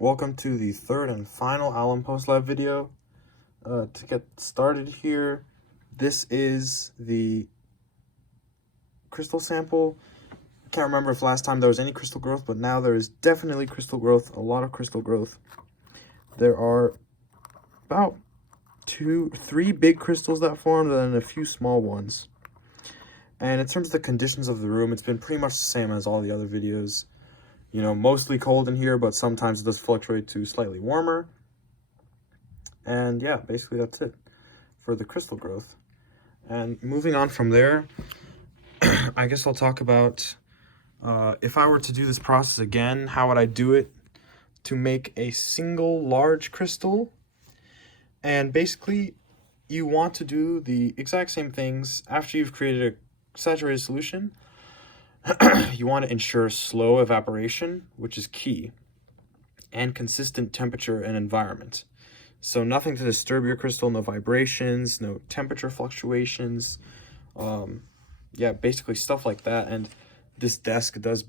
Welcome to the third and final Alum Post Lab video. To get started here, this is the crystal sample. I can't remember if last time there was any crystal growth, but now there is definitely crystal growth, a lot of crystal growth. There are about 3 big crystals that formed and then a few small ones. And in terms of the conditions of the room, it's been pretty much the same as all the other videos. You know, mostly cold in here, but sometimes it does fluctuate to slightly warmer. And yeah, basically that's it for the crystal growth. And moving on from there, I guess I'll talk about if I were to do this process again, how would I do it to make a single large crystal. And basically, you want to do the exact same things after you've created a saturated solution. You want to ensure slow evaporation, which is key, and consistent temperature and environment. So nothing to disturb your crystal, no vibrations, no temperature fluctuations. Yeah, basically stuff like that. And this desk does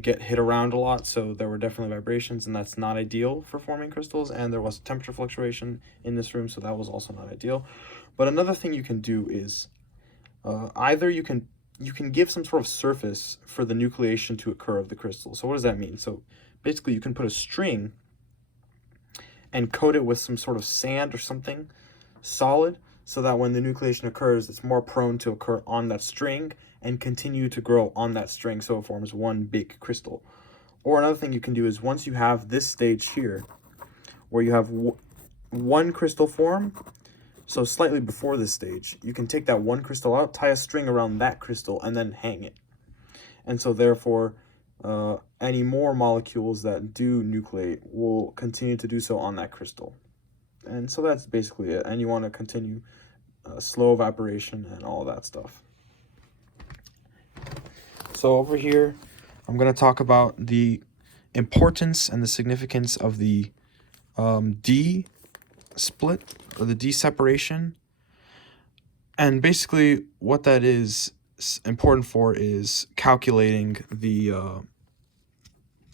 get hit around a lot, so there were definitely vibrations, and that's not ideal for forming crystals. And there was temperature fluctuation in this room, so that was also not ideal. But another thing you can do is either you can give some sort of surface for the nucleation to occur of the crystal. So what does that mean? So basically you can put a string and coat it with some sort of sand or something solid, so that when the nucleation occurs, it's more prone to occur on that string and continue to grow on that string, so it forms one big crystal. Or another thing you can do is, once you have this stage here, where you have one crystal form, so slightly before this stage, you can take that one crystal out, tie a string around that crystal, and then hang it. And so therefore, any more molecules that do nucleate will continue to do so on that crystal. And so that's basically it. And you want to continue slow evaporation and all that stuff. So over here, I'm going to talk about the importance and the significance of the D split, or the D separation. And basically what that is important for is calculating the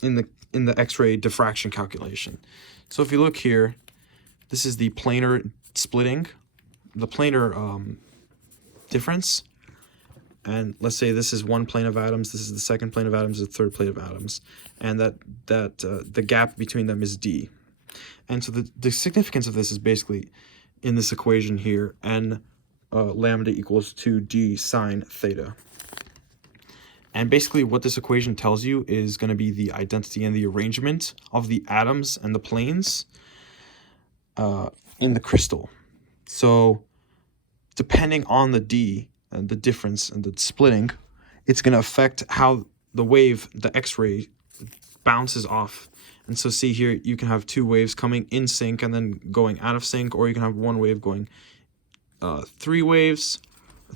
in the X-ray diffraction calculation. So if you look here, this is the planar splitting, the planar difference. And let's say this is one plane of atoms, this is the second plane of atoms, the third plane of atoms, and that the gap between them is D. And so the significance of this is basically in this equation here, n lambda equals 2d sine theta. And basically what this equation tells you is going to be the identity and the arrangement of the atoms and the planes in the crystal. So depending on the D and the difference and the splitting, it's going to affect how the wave, the X-ray, bounces off. And so see here, you can have 2 waves coming in sync and then going out of sync, or you can have 1 wave going 3 waves,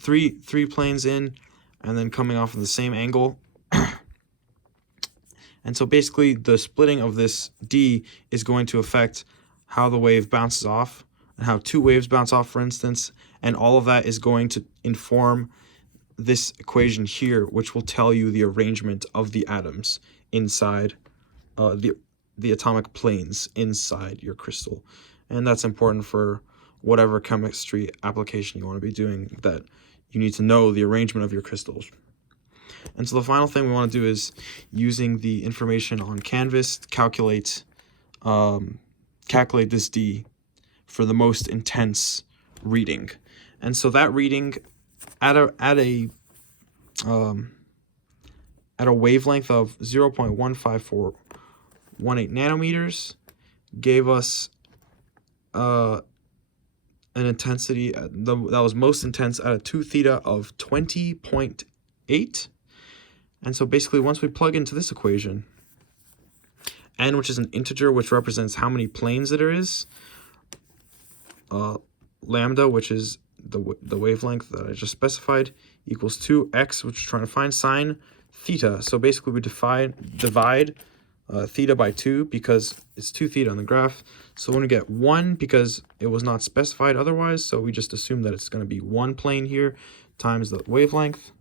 three planes in, and then coming off of the same angle. And so basically the splitting of this D is going to affect how the wave bounces off, and how 2 waves bounce off, for instance, and all of that is going to inform this equation here, which will tell you the arrangement of the atoms inside the atomic planes inside your crystal. And that's important for whatever chemistry application you want to be doing, that you need to know the arrangement of your crystals. And so the final thing we want to do is, using the information on Canvas, calculate this D for the most intense reading. And so that reading at a wavelength of 0.15418 nanometers gave us an intensity that was most intense at a 2 theta of 20.8. And so basically, once we plug into this equation, n, which is an integer which represents how many planes there is, lambda, which is the wavelength that I just specified, equals 2x, which is trying to find, sine theta. So basically we divide theta by 2 because it's 2 theta on the graph. So when we get 1, because it was not specified otherwise, so we just assume that it's going to be 1 plane here times the wavelength,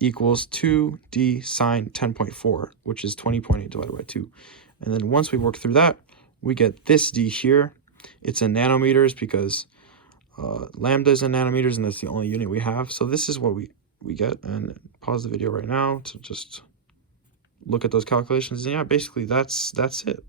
equals 2d sine 10.4, which is 20.8 divided by 2. And then once we work through that, we get this D here. It's in nanometers because lambda is in nanometers, and that's the only unit we have. So this is what we get. And pause the video right now to just look at those calculations. And yeah, basically that's it.